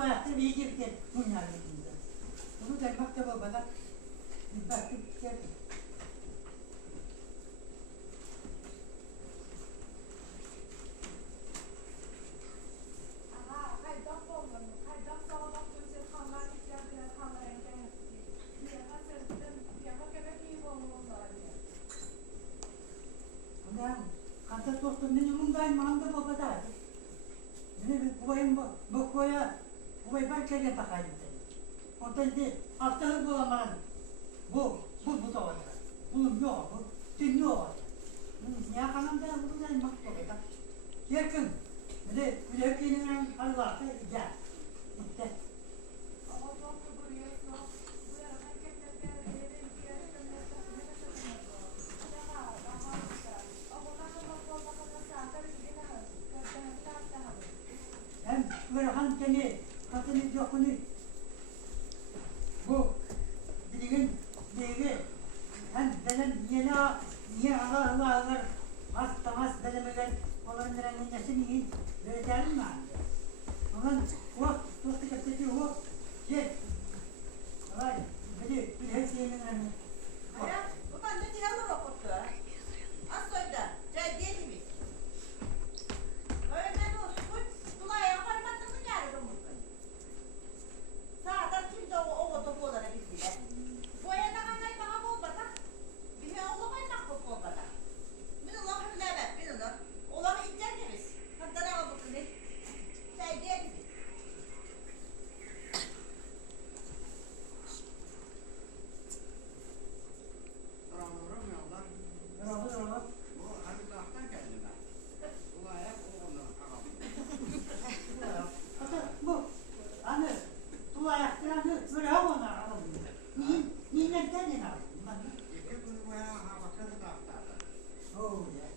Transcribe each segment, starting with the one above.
bu ayakta bir girdi. Bunlar yüzünde. Bunu da maktaba bana bir bakıp geldim. Kanta dostum benim bundan manda babadaydı. Benim bu koya barkaya takaydı. Orada dedi haftalık bulamadım. Bu da var. Bunun yok bu. Dün yok. Ya kanamda bundan maktaba. Yakın. Bir de ülkenin Allah'ta gel. İşte. Hem böyle hanımefendi kadını yokunu bu bilgin değeri hem benim niye ağlar hasta benim olanların nesini böyle derim mi? Onun o dostu gazetesi o şey ay bir hepsinin önüne bu ben de diyalog okuttu. Aslında cay değil mi? Öğretmen olsun, kulağına yaparmadın mı geldi umutlu? Sağdan kimde o topu olarak gittiler. Bu evden anlayıp bana bol batak. Bir şey olamayacak bu bol batak. Bir ulan bilemem, bir ulan. Olanı iddia ederiz. Hatta ne oldu kızı? Şey değil mi? bravo. Bu Hamidullah geldi ben. Kulağına oğlunu alalım. Hatta bu hani bu ayaklarını böyle havana alalım. Niye neden ne alalım? İki gün bu ya havasını da aktardı. Oh ya.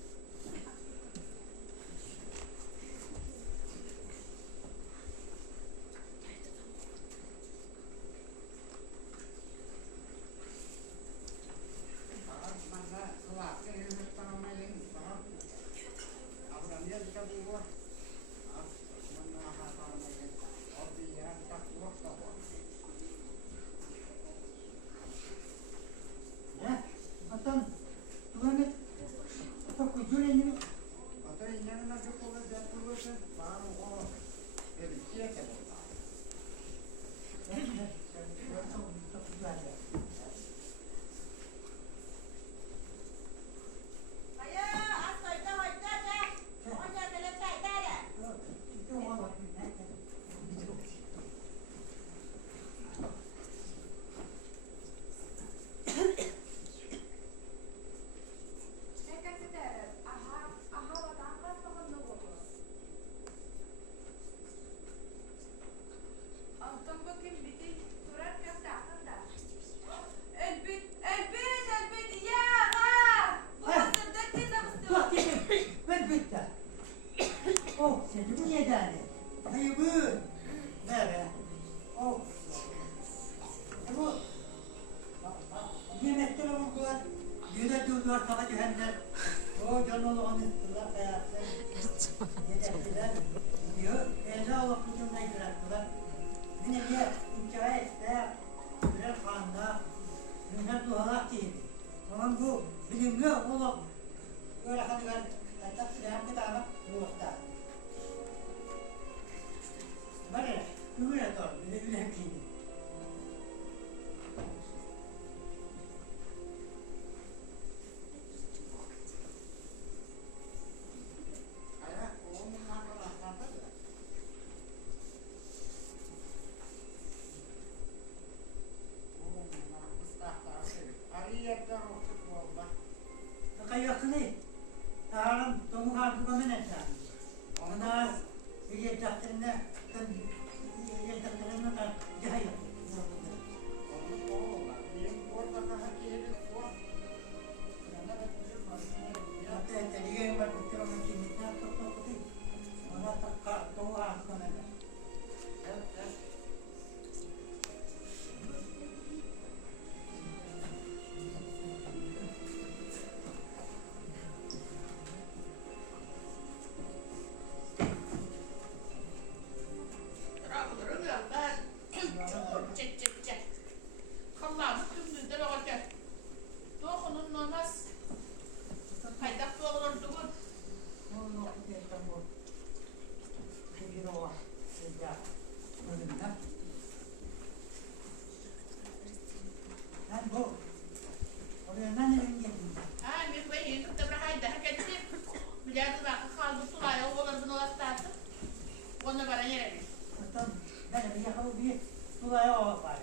yakal bir sulaya o var.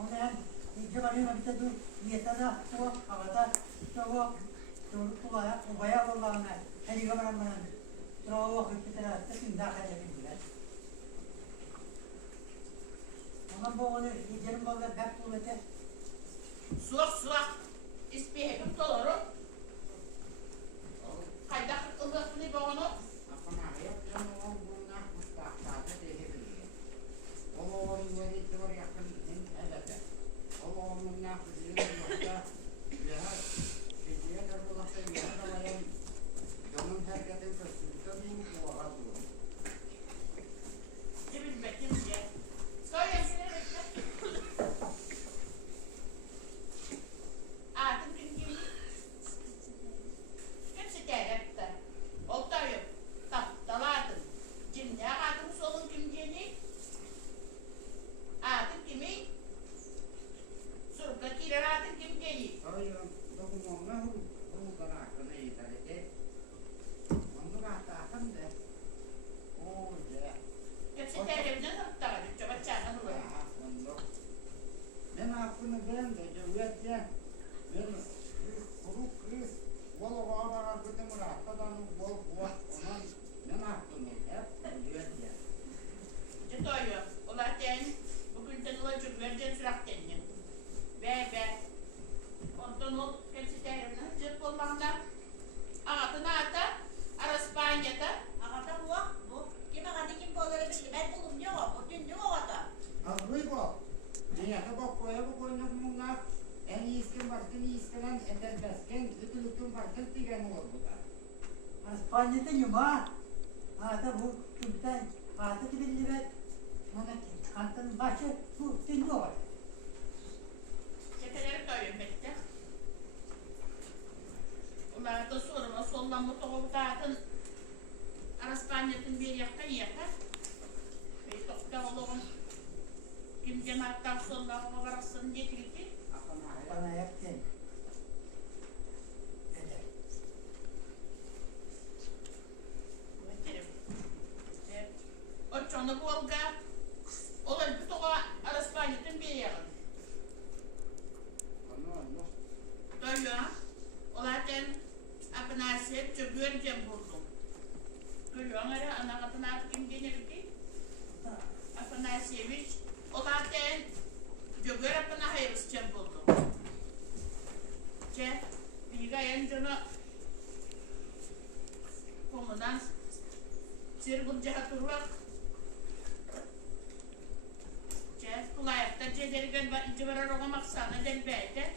Onu yani civarına bir de dur yetada o havada o sulaya o bayağı olan her yere varan sonra o vakit bir tarafta imdat edebildiler. Ondan bu onu yerim balığı hep bulacak. Suak ispihepim dolurum. Kaydak ılıklı boğunu. Apana yok canım oğlum bunlar mutfaklarda diyebiliyor. Oğlum böyle diyor yakın elbette. Oğlum ne yapıyor yoksa ya şeye de bulaşsa ya da vayan canım herkesin köşesinde bu arada. Cibin bekim diye. Söylesene bekle. Artık gün gibi. Hepsi devlette. Oktayım. Dalardım. Cimriye kaldım solun kimliğini. Artık kimi? Suruktakiler artık kimliği. Hayır, dokunmamla bu kadar hakkında yeterli. Onu rahatlatın da. O ya. Hepsi televizyon sırtlardı. Çabacağına bulur. Ben hakkını ben de üretken ben kuru kız bol var arkada mırattadan bol kuvat ona ben hakkını hep üretken. Cetoyu. Ola den. Bugün de olacak. Vereceğim sürak deneyim. Ve. Ondan ol. Hepsi televizyon. Cep kullanlar. Ağatına ata. Araspanya'da. Ağada bu. Kim ağada kim boğları bildi. Ben bulum yok o. O dün yok ağada. Azlık o. Niye bak koya bu koynak bunlar en iyisken baştan iyisinden ederbesken ütülükün baştan digen olur bu da. İspanya'da yuma. Hatta bu Türk'ten hatta ki belli ve kantanın başı bu dün yok. Cepeleri koyuyorum bekle. Onlar da sorma sollanma toğul dağıtın. Araspanya'nın bir yakta yakar. Ve tokta oğlum. Kim cemaattan sollanma varasını getirdi. Bana yaptın. Öyle. O çonu bu olga. Olur bir toğa Araspanya'nın bir yakın. Onu Doyuyor. Olarken apınasip çögürcem buldum. Görüyor ara ana apınasip kim denirdi? Apınasip'miş. Olarken çögür apınasip'cem buldum. Bir gayen cana komudan sirgulca turlak. Kulayakta cedergen var, icibara roğamak sana delbeyde.